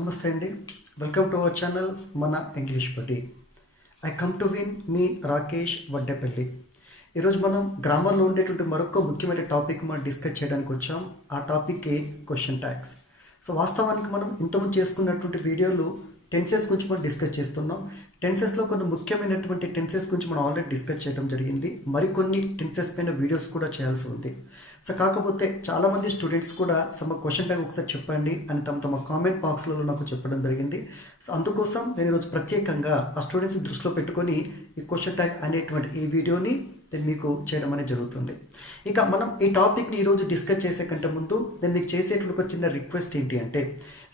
నమస్తే అండి. Welcome to our channel మన ఇంగ్లీష్ బడి. ఐ కమ్ టు విన్ మీ రాకేష్ వడ్డేపల్లి. ఈరోజు మనం గ్రామర్లో ఉండేటువంటి మరొక ముఖ్యమైన టాపిక్ మనం డిస్కస్ చేయడానికి వచ్చాం. ఆ టాపిక్కే క్వశ్చన్ ట్యాగ్స్. సో వాస్తవానికి మనం ఇంతకుముందు చేసుకున్నటువంటి వీడియోలు టెన్సెస్ గురించి మనం డిస్కస్ చేస్తున్నాం. టెన్సెస్లో కొన్ని ముఖ్యమైనటువంటి టెన్సెస్ గురించి మనం ఆల్రెడీ డిస్కస్ చేయడం జరిగింది. మరికొన్ని టెన్సెస్ పైన వీడియోస్ కూడా చేయాల్సి ఉంది. సో కాకపోతే చాలామంది స్టూడెంట్స్ కూడా సమ క్వశ్చన్ ట్యాగ్ ఒకసారి చెప్పండి అని తమ కామెంట్ బాక్స్లలో నాకు చెప్పడం జరిగింది. సో అందుకోసం నేను ఈరోజు ప్రత్యేకంగా ఆ స్టూడెంట్స్ దృష్టిలో పెట్టుకొని ఈ క్వశ్చన్ ట్యాగ్ అనేటువంటి ఈ వీడియోని నేను మీకు చేయడం అనేది జరుగుతుంది. ఇక మనం ఈ టాపిక్ని ఈరోజు డిస్కస్ చేసే కంటే ముందు నేను మీకు చేసేటువంటి ఒక చిన్న రిక్వెస్ట్ ఏంటి అంటే,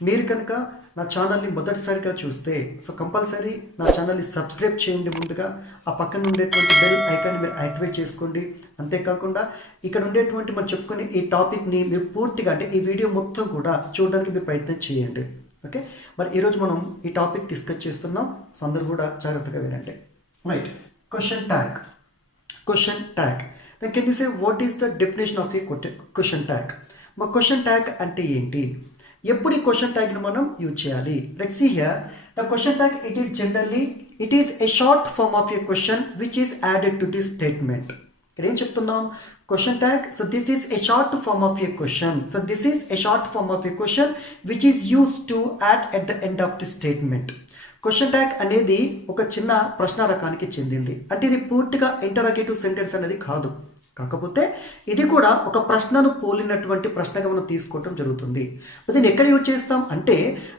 మీరు కనుక నా ఛానల్ని మొదటిసారిగా చూస్తే సో కంపల్సరీ నా ఛానల్ని సబ్స్క్రైబ్ చేయండి. ముందుగా ఆ పక్కన ఉండేటువంటి బెల్ ఐకాన్ని మీరు యాక్టివేట్ చేసుకోండి. అంతేకాకుండా ఇక్కడ ఉండేటువంటి మనం చెప్పుకునే ఈ టాపిక్ని మీరు పూర్తిగా అంటే ఈ వీడియో మొత్తం కూడా చూడడానికి మీరు ప్రయత్నం చేయండి. ఓకే, మరి ఈరోజు మనం ఈ టాపిక్ డిస్కస్ చేస్తున్నాం. సో అందరూ కూడా జాగ్రత్తగా వినండి. Right, question tag. Question tag. Then can you say what is the definition of a question tag? మా క్వశ్చన్ ట్యాగ్ అంటే ఏంటి, ఎప్పుడు ఈ క్వశ్చన్ ట్యాగ్ని మనం యూజ్ చేయాలి? Let's see here the question tag. It is a short form of a question which is added to this statement. ఇక్కడ ఏం చెప్తున్నాం? Question tag. So this is a short form of a question. So this is a short form of a question which is used to add at the end of the statement. Question tag అనేది ఒక చిన్న ప్రశ్న రకానికి చెందింది. అంటే ఇది పూర్తిగా interrogative sentence అనేది కాదు, కాకపోతే ఇది కూడా ఒక ప్రశ్నను పోలినటువంటి ప్రశ్నగా మనం తీసుకోవడం జరుగుతుంది. దీన్ని ఎక్కడ యూజ్ చేస్తాం అంటే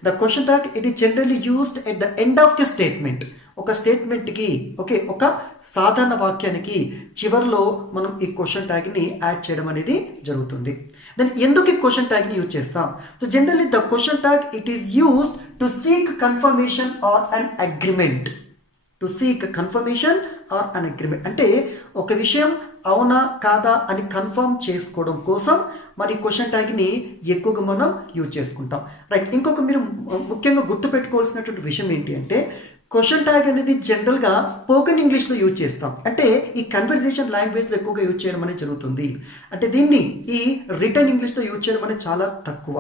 the question tag it is generally used at the end of the statement. ఒక స్టేట్మెంట్కి ఒక సాధారణ వాక్యానికి చివరిలో మనం ఈ క్వశ్చన్ ట్యాగ్ని యాడ్ చేయడం అనేది జరుగుతుంది. దెన్ ఎందుకు ఈ క్వశ్చన్ ట్యాగ్ని యూజ్ చేస్తాం? So generally the question tag it is used to seek confirmation or an agreement. To seek confirmation or an agreement అంటే ఒక విషయం అవునా కాదా అని కన్ఫర్మ్ చేసుకోవడం కోసం మరి క్వశ్చన్ ట్యాగ్ని ఎక్కువగా మనం యూజ్ చేసుకుంటాం. రైట్, ఇంకొక మీరు ముఖ్యంగా గుర్తుపెట్టుకోవాల్సినటువంటి విషయం ఏంటి అంటే క్వశ్చన్ ట్యాగ్ అనేది జనరల్గా స్పోకెన్ ఇంగ్లీష్లో యూజ్ చేస్తాం. అంటే ఈ కన్వర్జేషన్ లాంగ్వేజ్లో ఎక్కువగా యూజ్ చేయడం అనేది జరుగుతుంది. అంటే దీన్ని ఈ రిటర్న్ ఇంగ్లీష్లో యూజ్ చేయడం అనేది చాలా తక్కువ.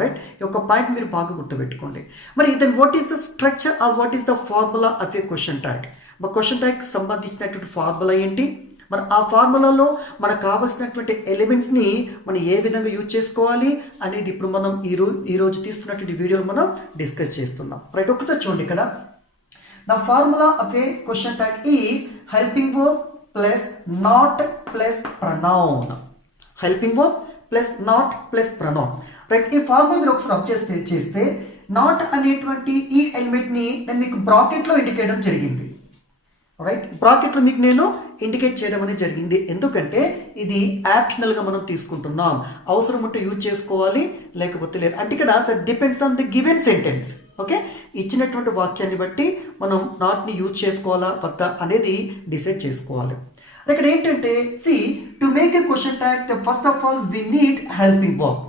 రైట్, ఈ ఒక పాయింట్ మీరు బాగా గుర్తుపెట్టుకోండి. మరి then what is the structure or what is the formula of a question tag? మా క్వశ్చన్ ట్యాగ్ సంబంధించినటువంటి ఫార్ములా ఏంటి, మరి ఆ ఫార్ములాలో మనకు కావాల్సినటువంటి ఎలిమెంట్స్ని మనం ఏ విధంగా యూజ్ చేసుకోవాలి అనేది ఇప్పుడు మనం ఈరోజు తీస్తున్నటువంటి వీడియోలో మనం డిస్కస్ చేస్తున్నాం. రైట్, ఒకసారి చూడండి. ఇక్కడ the formula of a question tag is helping verb plus not plus pronoun. Helping verb plus not plus pronoun. Right, ఈ ఫార్ములా మీరు ఒకసారి అబ్జర్వ్ చేస్తే నాట్ అనేటువంటి ఈ ఎలిమెంట్ని నేను మీకు బ్రాకెట్లో ఇండికేట్ చేయడం జరిగింది. రైట్, బ్రాకెట్లో మీకు నేను ఇండికేట్ చేయడం అనేది జరిగింది. ఎందుకంటే ఇది ఆప్షనల్గా మనం తీసుకుంటున్నాం. అవసరం ఉంటే యూజ్ చేసుకోవాలి, లేకపోతే లేదు. అంటే ఇక్కడ depends on the given sentence. Okay, ఇచ్చినటువంటి వాక్యాన్ని బట్టి మనం నాట్ని యూజ్ చేసుకోవాలా వద్దా అనేది డిసైడ్ చేసుకోవాలి. ఇక్కడ ఏంటంటే see to make a question tag first of all we need helping verb.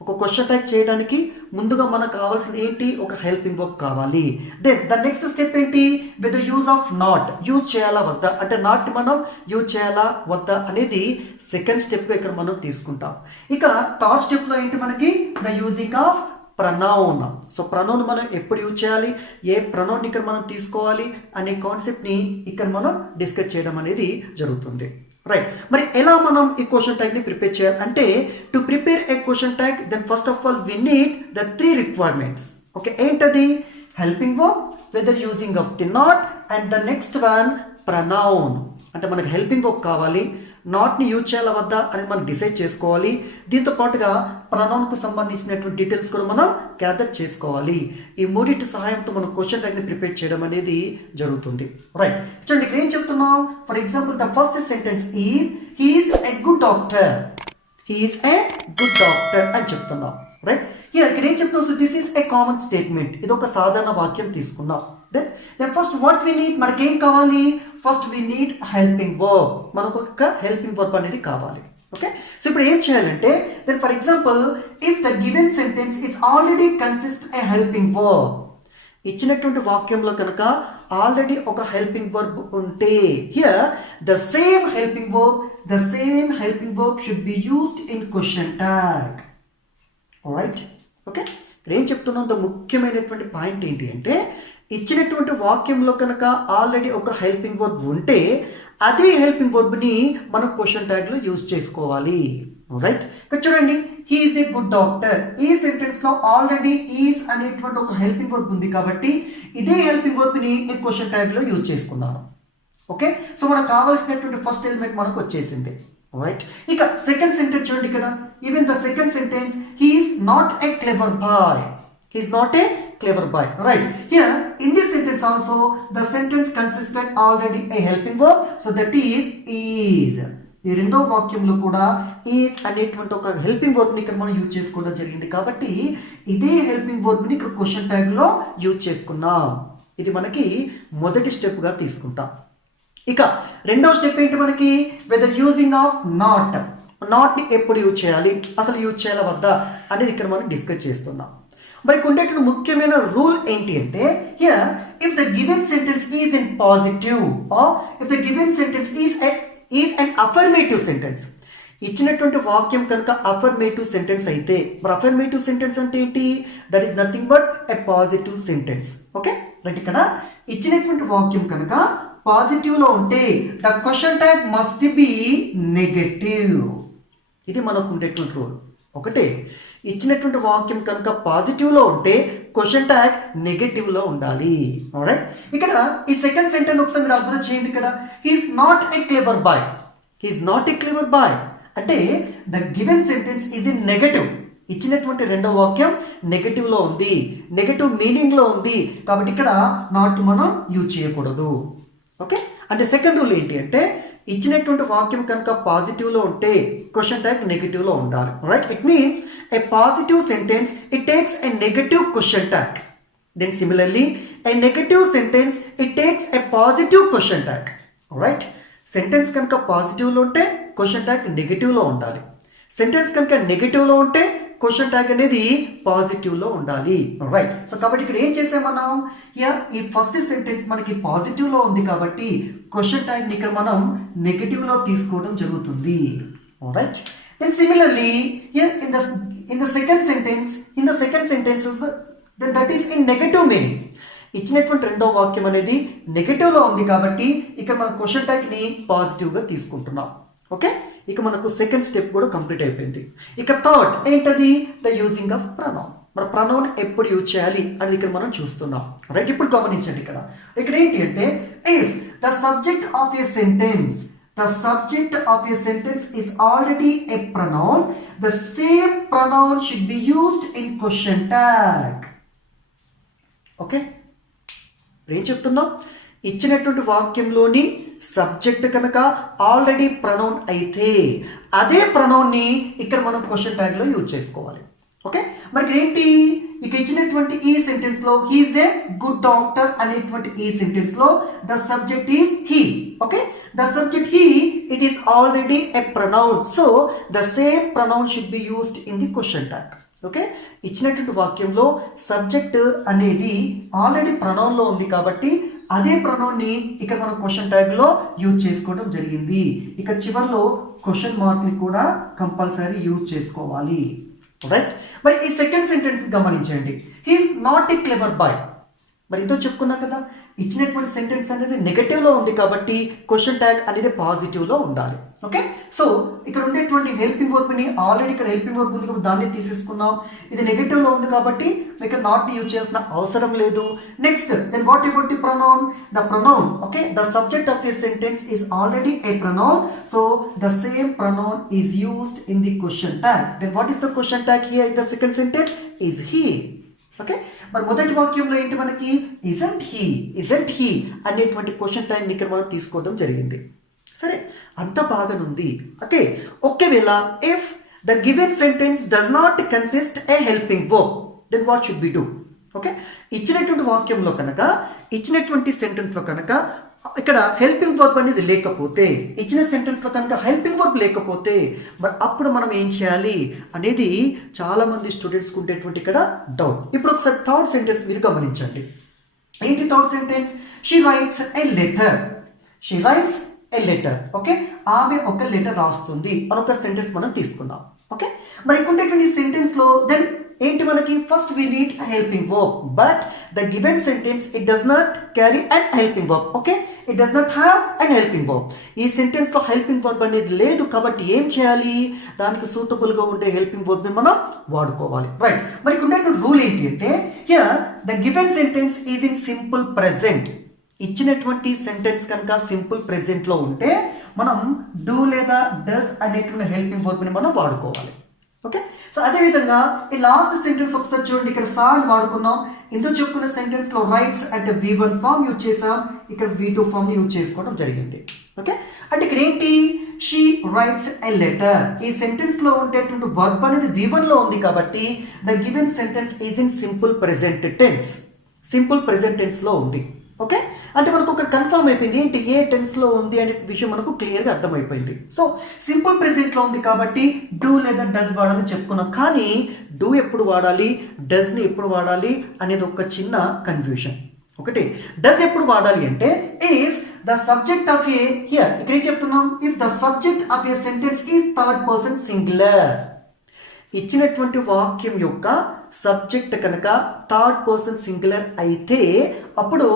ఒక క్వశ్చన్ ట్యాగ్ చేయడానికి ముందుగా మనకు కావాల్సింది ఏంటి? ఒక హెల్పింగ్ వర్బ్ కావాలి. దెన్ ద నెక్స్ట్ స్టెప్ ఏంటి? With the use of not. Use చేయాలా వద్దా అంటే నాట్ మనం యూజ్ చేయాలా వద్దా అనేది సెకండ్ స్టెప్గా ఇక్కడ మనం తీసుకుంటాం. ఇక థర్డ్ స్టెప్లో ఏంటి మనకి? The using of pronoun. So pronoun మనం ఎప్పుడు యూజ్ చేయాలి, ఏ ప్రనౌన్ ఇక్కడ మనం తీసుకోవాలి అనే కాన్సెప్ట్ని ఇక్కడ మనం డిస్కస్ చేయడం అనేది జరుగుతుంది. రైట్, మరి ఎలా మనం ఈ క్వశ్చన్ ట్యాగ్ని ప్రిపేర్ చేయాలి అంటే to prepare a question tag then first of all we need the 3 requirements. Okay, ఏంటది? Helping verb with the using of the not and the next one pronoun. అంటే మనకు హెల్పింగ్ వర్బ్ కావాలి, నాట్ని use చేయాలా వద్దా అనేది మనం డిసైడ్ చేసుకోవాలి. దీంతో పాటుగా ప్రనౌన్కు సంబంధించినటువంటి డీటెయిల్స్ కూడా మనం గ్యాదర్ చేసుకోవాలి. ఈ మూడింటి సహాయంతో మనం క్వశ్చన్ ట్యాగ్ని ప్రిపేర్ చేయడం అనేది జరుగుతుంది. రైట్, చూడండి ఇక్కడ ఏం చెప్తున్నాం? For example the first sentence is he is a good doctor. He is a good doctor అని చెప్తున్నాం. రైట్, ఇక్కడ ఏం చెప్తున్నాం? So this is a common statement. ఇది ఒక సాధారణ వాక్యం తీసుకున్నాం. Then first what we need, మనకేం కావాలి? First we need helping verb. మనకు ఒక హెల్పింగ్ వర్బ్ అనేది కావాలి. ఓకే, సో ఇప్పుడు ఏం చేయాలంటే then for example if the given sentence is already consist a helping verb. ఇచ్చినటువంటి వాక్యంలో కనుక ఆల్రెడీ ఒక హెల్పింగ్ వర్బ్ ఉంటే here the same helping verb should be used in question tag. Right, okay, ఇక్కడ ఏం చెప్తున్నాం, ముఖ్యమైనటువంటి పాయింట్ ఏంటి అంటే ఇచ్చినటువంటి వాక్యంలో కనుక ఆల్రెడీ ఒక హెల్పింగ్ వర్బ్ ఉంటే అదే హెల్పింగ్ వర్బ్ని మనం క్వశ్చన్ ట్యాగ్లో యూజ్ చేసుకోవాలి. రైట్, ఇక్కడ చూడండి, he is a good doctor. ఈ సెంటెన్స్లో ఆల్రెడీ ఈజ్ అనేటువంటి ఒక హెల్పింగ్ వర్బ్ ఉంది కాబట్టి ఇదే హెల్పింగ్ వర్బ్ని నేను క్వశ్చన్ ట్యాగ్లో యూజ్ చేసుకున్నాను. ఓకే, సో మనకు కావాల్సినటువంటి ఫస్ట్ ఎలిమెంట్ మనకు వచ్చేసింది. రైట్, ఇక సెకండ్ సెంటెన్స్ చూడండి ఇక్కడ. Even the second sentence, he is not a clever boy. He is not a clever boy. Right. Here, in this sentence also, the sentence consisted already a helping verb. So that is. ఈ రెండో వాక్యంలో కూడా is అనేటువంటి ఒక helping వర్బ్ని ఇక్కడ మనం use చేసుకోవడం జరిగింది కాబట్టి ఇదే హెల్పింగ్ వర్బ్ని ఇక్కడ క్వశ్చన్ ట్యాగ్లో యూజ్ చేసుకున్నాం. ఇది మనకి మొదటి స్టెప్గా తీసుకుంటాం. ఇక రెండవ స్టెప్ ఏంటి మనకి, వెదర్ యూజింగ్ ఆఫ్ నాట్ని ఎప్పుడు యూజ్ చేయాలి, అసలు యూజ్ చేయాలా వద్దా అనేది ఇక్కడ మనం డిస్కస్ చేస్తున్నాం. మరి కొంచెం ముఖ్యమైన రూల్ ఏంటి అంటే, here if the given sentence is in positive or if the given sentence is an affirmative sentence, ఇచ్చినటువంటి వాక్యం కనుక అఫర్మేటివ్ సెంటెన్స్ అయితే, మరి అఫర్మేటివ్ సెంటెన్స్ అంటే ఏంటి, that is nothing but a positive sentence. Okay right, ఇక్కడ ఇచ్చినటువంటి వాక్యం కనుక పాజిటివ్లో ఉంటే the question tag must be negative. ఇది మనకు ఉండేటువంటి రూల్. ఒకటే, ఇచ్చినటువంటి వాక్యం కనుక పాజిటివ్లో ఉంటే క్వశ్చన్ ట్యాగ్ నెగటివ్లో ఉండాలి. రైట్, ఇక్కడ ఈ సెకండ్ సెంటెన్స్ ఒకసారి మీరు అబ్జర్వ్ చేయండి. ఇక్కడ he's not a clever boy. He's not a clever boy అంటే the given sentence is in negative. ఇచ్చినటువంటి రెండో వాక్యం నెగటివ్లో ఉంది, నెగటివ్ మీనింగ్లో ఉంది కాబట్టి ఇక్కడ నాట్ మనం యూజ్ చేయకూడదు. ఓకే, అంటే సెకండ్ రూల్ ఏంటి అంటే ఇచ్చినటువంటి వాక్యం కనుక పాజిటివ్లో ఉంటే క్వశ్చన్ ట్యాగ్ నెగటివ్లో ఉండాలి. Right, it means a positive sentence it takes a negative question tag. Then similarly a negative sentence it takes a positive question tag. Right, sentence కనుక పాజిటివ్లో ఉంటే క్వశ్చన్ ట్యాగ్ నెగటివ్లో ఉండాలి. సెంటెన్స్ కనుక నెగటివ్లో ఉంటే క్వశ్చన్ ట్యాగ్ అనేది పాజిటివ్లో ఉండాలి. రైట్, సో కాబట్టి ఇక్కడ ఏం చేసాం మనం, ఈ ఫస్ట్ సెంటెన్స్ మనకి పాజిటివ్లో ఉంది కాబట్టి క్వశ్చన్ ట్యాగ్ని ఇక్కడ మనం నెగటివ్లో తీసుకోవడం జరుగుతుంది. Right, then similarly in the second sentence then that is in negative meaning. ఇచ్చినటువంటి రెండో వాక్యం అనేది నెగటివ్లో ఉంది కాబట్టి ఇక్కడ మనం క్వశ్చన్ ట్యాగ్ని పాజిటివ్గా తీసుకుంటున్నాం. ఓకే, ఇక మనకు సెకండ్ స్టెప్ కూడా కంప్లీట్ అయిపోయింది. ఇక థర్డ్ ఏంటది, ద యూజింగ్ ఆఫ్ ప్రనౌన్. మన ప్రనౌన్ ఎప్పుడు యూజ్ చేయాలి అనేది ఇక్కడ మనం చూస్తున్నాం. రైట్, ఇప్పుడు గమనించండి. ఇక్కడ ఏంటి అంటే, if the subject of a sentence is already a pronoun, the same pronoun should be used in question tag. Okay, ఏం చెప్తున్నాం, ఇచ్చినటువంటి వాక్యంలోని సబ్జెక్ట్ కనుక ఆల్రెడీ ప్రనౌన్ అయితే అదే ప్రనౌన్ని ఇక్కడ మనం క్వశ్చన్ ట్యాగ్లో యూజ్ చేసుకోవాలి. ఓకే, మరి ఏంటి, ఇక ఇచ్చినటువంటి ఈ సెంటెన్స్లో హీఈస్ ఏ గుడ్ డాక్టర్ అనేటువంటి ఈ సెంటెన్స్లో the subject is he. Okay, the subject he it is already a pronoun, so the same pronoun should be used in the question tag. Okay, ఇచ్చినటువంటి వాక్యంలో సబ్జెక్ట్ అనేది ఆల్రెడీ ప్రనౌన్లో ఉంది కాబట్టి అదే ప్రనౌన్ని ఇక్కడ మనం క్వశ్చన్ ట్యాగ్లో యూజ్ చేసుకోవడం జరిగింది. ఇక చివరిలో క్వశ్చన్ మార్క్ని కూడా కంపల్సరీ యూజ్ చేసుకోవాలి. రైట్, మరి ఈ సెకండ్ సెంటెన్స్ గమనించండి, he is not a clever boy. మరి ఇంతో చెప్పుకున్నా కదా, ఇచ్చినటువంటి సెంటెన్స్ అనేది నెగటివ్లో ఉంది కాబట్టి క్వశ్చన్ ట్యాగ్ అనేది పాజిటివ్లో ఉండాలి. ఓకే, సో ఇక్కడ ఉండేటువంటి హెల్పింగ్ వర్బ్ని ఆల్రెడీ ఇక్కడ హెల్పింగ్ వర్బ్ ఉంది కాబట్టి దాన్ని తీసేసుకున్నాం. ఇది నెగటివ్లో ఉంది కాబట్టి ఇక్కడ నాట్ని యూజ్ చేయాల్సిన అవసరం లేదు. Next, then what about the pronoun, the pronoun. Okay, the subject of a sentence is already a pronoun, so the same pronoun is used in the question tag. Then what is the question tag here in the second sentence, is he. Okay, మరి మొదటి వాక్యంలో ఏంటి మనకి, isn't he అనేటువంటి question tag ఇక్కడ మనం తీసుకోవడం జరిగింది. సరే, అంత బాగానుంది. ఓకే, ఒకవేళ if the given sentence does not consist a helping verb, then what should be do. Okay, ఇచ్చినటువంటి వాక్యంలో కనుక ఇచ్చినటువంటి సెంటెన్స్లో కనుక ఇక్కడ హెల్పింగ్ వర్బ్ అనేది లేకపోతే, ఇచ్చిన సెంటెన్స్లో కనుక హెల్పింగ్ వర్బ్ లేకపోతే మరి అప్పుడు మనం ఏం చేయాలి అనేది చాలా మంది స్టూడెంట్స్కి ఉండేటువంటి ఇక్కడ డౌట్. ఇప్పుడు ఒకసారి థర్డ్ సెంటెన్స్ మీరు గమనించండి. ఏంటి third sentence, she rights a letter. Okay, ఆమె ఒక లెటర్ రాస్తుంది అని ఒక సెంటెన్స్ మనం తీసుకున్నాం. ఓకే, మరి ఉండేటువంటి సెంటెన్స్లో దెన్ ఏంటి మనకి first we need helping verb but the given sentence it does not carry and helping verb okay it does not have and helping verb ఈ సెంటెన్స్లో హెల్పింగ్ వర్బ్ అనేది లేదు కాబట్టి ఏం చేయాలి దానికి సూటబుల్గా ఉండే హెల్పింగ్ వర్బ్ని మనం వాడుకోవాలి రైట్ మరి ఉండేటువంటి రూల్ ఏంటి అంటే here the given sentence is in simple present ఇచ్చినటువంటి సెంటెన్స్ కనుక సింపుల్ ప్రెజెంట్లో ఉంటే మనం డూ లేదా డస్ అనేటువంటి హెల్పింగ్ వర్బ్ని మనం వాడుకోవాలి ఓకే సో అదేవిధంగా ఈ లాస్ట్ సెంటెన్స్ ఒకసారి చూడండి ఇక్కడ సార్ వాడుకున్నాం ఇందులో చెప్పుకున్న సెంటెన్స్లో రైట్స్ అంటే V1 ఫామ్ యూజ్ చేసాం ఇక్కడ V2 ఫామ్ యూజ్ చేసుకోవడం జరిగింది ఓకే అంటే ఇక్కడ ఏంటి షీ రైట్స్ ఎ లెటర్ ఈ సెంటెన్స్లో ఉండేటువంటి వర్బ్ అనేది V1లో ఉంది కాబట్టి the given sentence is in simple present టెన్స్లో ఉంది ఓకే అంటే మనకు ఒక కన్ఫర్మ్ అయిపోయింది ఏంటి ఏ టెన్స్లో ఉంది అనే విషయం మనకు క్లియర్గా అర్థమైపోయింది సో సింపుల్ ప్రెజెంట్లో ఉంది కాబట్టి డూ లేదా డస్ వాడాలని చెప్పుకున్నాం కానీ డూ ఎప్పుడు వాడాలి డస్ని ఎప్పుడు వాడాలి అనేది ఒక చిన్న కన్ఫ్యూషన్ ఒకటి డస్ ఎప్పుడు వాడాలి అంటే if the subject of A here ఇక్కడ ఏం చెప్తున్నాం if the subject of A sentence is third person singular ఇచ్చినటువంటి వాక్యం యొక్క సబ్జెక్ట్ కనుక థర్డ్ పర్సన్ సింగులర్ అయితే అప్పుడు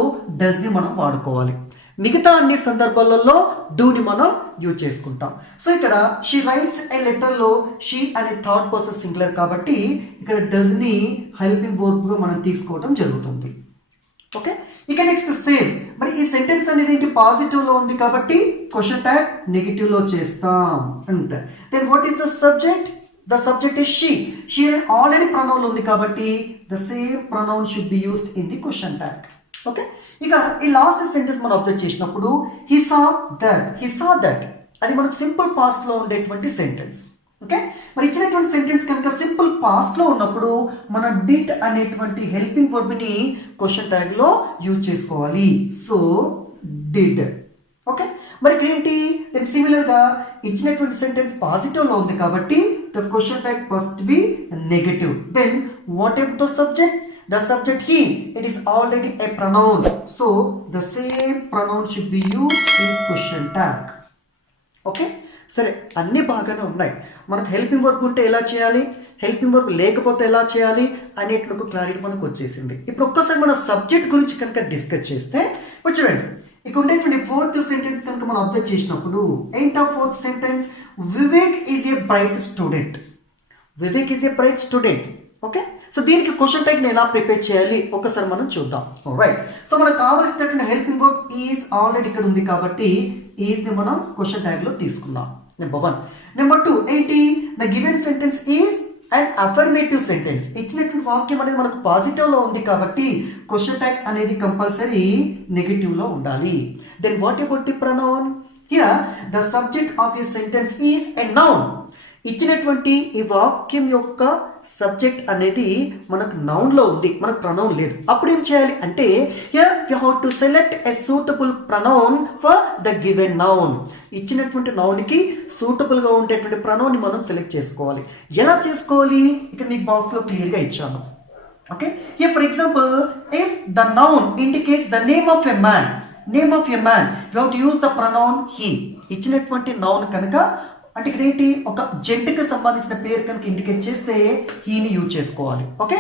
డస్ని మనం వాడుకోవాలి మిగతా అన్ని సందర్భాలలో డూని మనం యూజ్ చేసుకుంటాం సో ఇక్కడ షీ రైట్స్ ఏ లెటర్లో షీ అనే థర్డ్ పర్సన్ సింగులర్ కాబట్టి ఇక్కడ డస్ని హెల్పింగ్ వర్బ్గా మనం తీసుకోవడం జరుగుతుంది ఓకే ఇక నెక్స్ట్ సేమ్ మరి ఈ సెంటెన్స్ అనేది ఏంటి పాజిటివ్లో ఉంది కాబట్టి క్వశ్చన్ ట్యాగ్ నెగిటివ్లో చేస్తాం అంతే then what is the subject The subject is she. She already pronoun ఉంది కాబట్టి the same pronoun should be used in the question tag. Okay? ఇక ఈ లాస్ట్ సెంటెన్స్ మనం అబ్జర్వ్ చేసినప్పుడు he saw that అది మనకు సింపుల్ పాస్ట్ లో ఉండేటువంటి సెంటెన్స్ ఓకే మరి ఇచ్చినటువంటి సెంటెన్స్ కనుక సింపుల్ పాస్ట్ లో ఉన్నప్పుడు మన డిడ్ అనేటువంటి హెల్పింగ్ వర్బ్ ని క్వశ్చన్ ట్యాగ్ లో యూజ్ చేసుకోవాలి సో డిడ్ ఓకే మరి ఏంటి దీని సిమిలర్గా ఇచ్చినటువంటి సెంటెన్స్ పాజిటివ్లో ఉంది కాబట్టి the question tag must be negative then what if the subject he it is already a pronoun so the same pronoun should be used in question tag okay సరే అన్నీ బాగానే ఉన్నాయి మనకు హెల్పింగ్ వర్బ్ ఉంటే ఎలా చేయాలి హెల్పింగ్ వర్బ్ లేకపోతే ఎలా చేయాలి అనేటువంటి క్లారిటీ మనకు వచ్చేసింది ఇప్పుడు ఒక్కసారి మన సబ్జెక్ట్ గురించి కనుక డిస్కస్ చేస్తే ఇప్పుడు చూడండి ఇక ఉండేటువంటి ఫోర్త్ సెంటెన్స్ కనుక మనం అబ్జర్వ్ చేసినప్పుడు ఏంటా fourth sentence Vivek is a bright student okay so దీనికి క్వశ్చన్ టైప్ ని ఎలా ప్రిపేర్ చేయాలి ఒకసారి మనం చూద్దాం రైట్ సో మనకు కావాల్సినటువంటి హెల్పింగ్ వర్బ్ ఈజ్ ఆల్రెడీ ఇక్కడ ఉంది కాబట్టి ఈజ్ ని మనం క్వశ్చన్ ట్యాగ్ లో తీసుకుందాం నెంబర్ 1 నెంబర్ 2 ఏంటి the given sentence is and affirmative sentence ఇచ్చినటువంటి వాక్యం అనేది మనకు పాజిటివ్లో ఉంది కాబట్టి క్వశ్చన్ ట్యాగ్ అనేది కంపల్సరీ నెగిటివ్లో ఉండాలి then what about the pronoun here the subject of a sentence is a noun ఇచ్చినటువంటి ఈ వాక్యం యొక్క సబ్జెక్ట్ అనేది మనకు నౌన్లో ఉంది మనకు ప్రొనౌన్ లేదు అప్పుడు ఏం చేయాలి అంటే here you have to select a suitable pronoun for the given noun ఇచ్చినటువంటి నౌన్కి సూటబుల్గా ఉండేటువంటి ప్రొనౌన్ని మనం సెలెక్ట్ చేసుకోవాలి ఎలా చేసుకోవాలి ఇక్కడ మీకు బాక్స్లో క్లియర్గా ఇచ్చాను okay here for example if the noun indicates the name of a man you have to use the pronoun he ఇచ్చినటువంటి నౌన్ కనుక అంటే ఇక్కడ ఏంటి ఒక జంటకి సంబంధించిన పేరు కనుక ఇండికేట్ చేస్తే హీని యూజ్ చేసుకోవాలి okay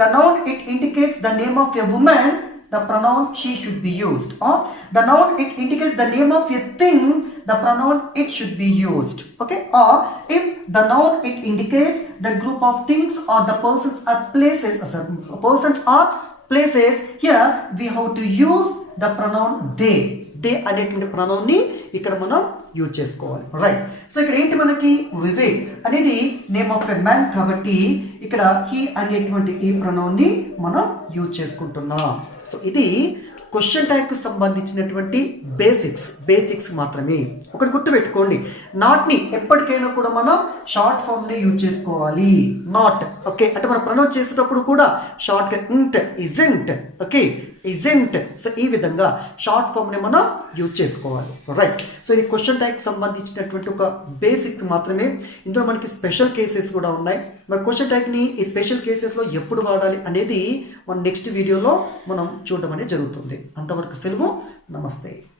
the noun it indicates the name of a women the pronoun she should be used or the noun it indicates the name of a thing the pronoun it should be used okay or if the noun it indicates the group of things or the persons or places here we have to use the pronoun they అనేటువంటి pronoun ని ఇక్కడ మనం use చేసుకోవాలి right so ఇక్కడ ఏంటి మనకి వివేక్ అనేది name of a man కాబట్టి ఇక్కడ హీ అనేటువంటి ఈ ప్రొనౌన్ ని మనం యూజ్ చేసుకుంటున్నాం సో ఇది క్వశ్చన్ ట్యాగ్కి సంబంధించినటువంటి బేసిక్స్ మాత్రమే ఒకటి గుర్తుపెట్టుకోండి నాట్ని ఎప్పటికైనా కూడా మనం షార్ట్ ఫామ్ని యూజ్ చేసుకోవాలి నాట్ ఓకే అంటే మనం ప్రొనౌన్స్ చేసేటప్పుడు కూడా షార్ట్గా ఇజెంట్ ఓకే ఇజెంట్ సో ఈ విధంగా షార్ట్ ఫామ్ని మనం యూజ్ చేసుకోవాలి రైట్ సో ఇది క్వశ్చన్ ట్యాగ్కి సంబంధించినటువంటి ఒక బేసిక్స్ మాత్రమే ఇందులో మనకి స్పెషల్ కేసెస్ కూడా ఉన్నాయి మరి క్వశ్చన్ ట్యాగ్ని ఈ స్పెషల్ కేసెస్లో ఎప్పుడు వాడాలి అనేది మన నెక్స్ట్ వీడియోలో మనం చూడడం అనేది జరుగుతుంది అంతవరకు సెలవు నమస్తే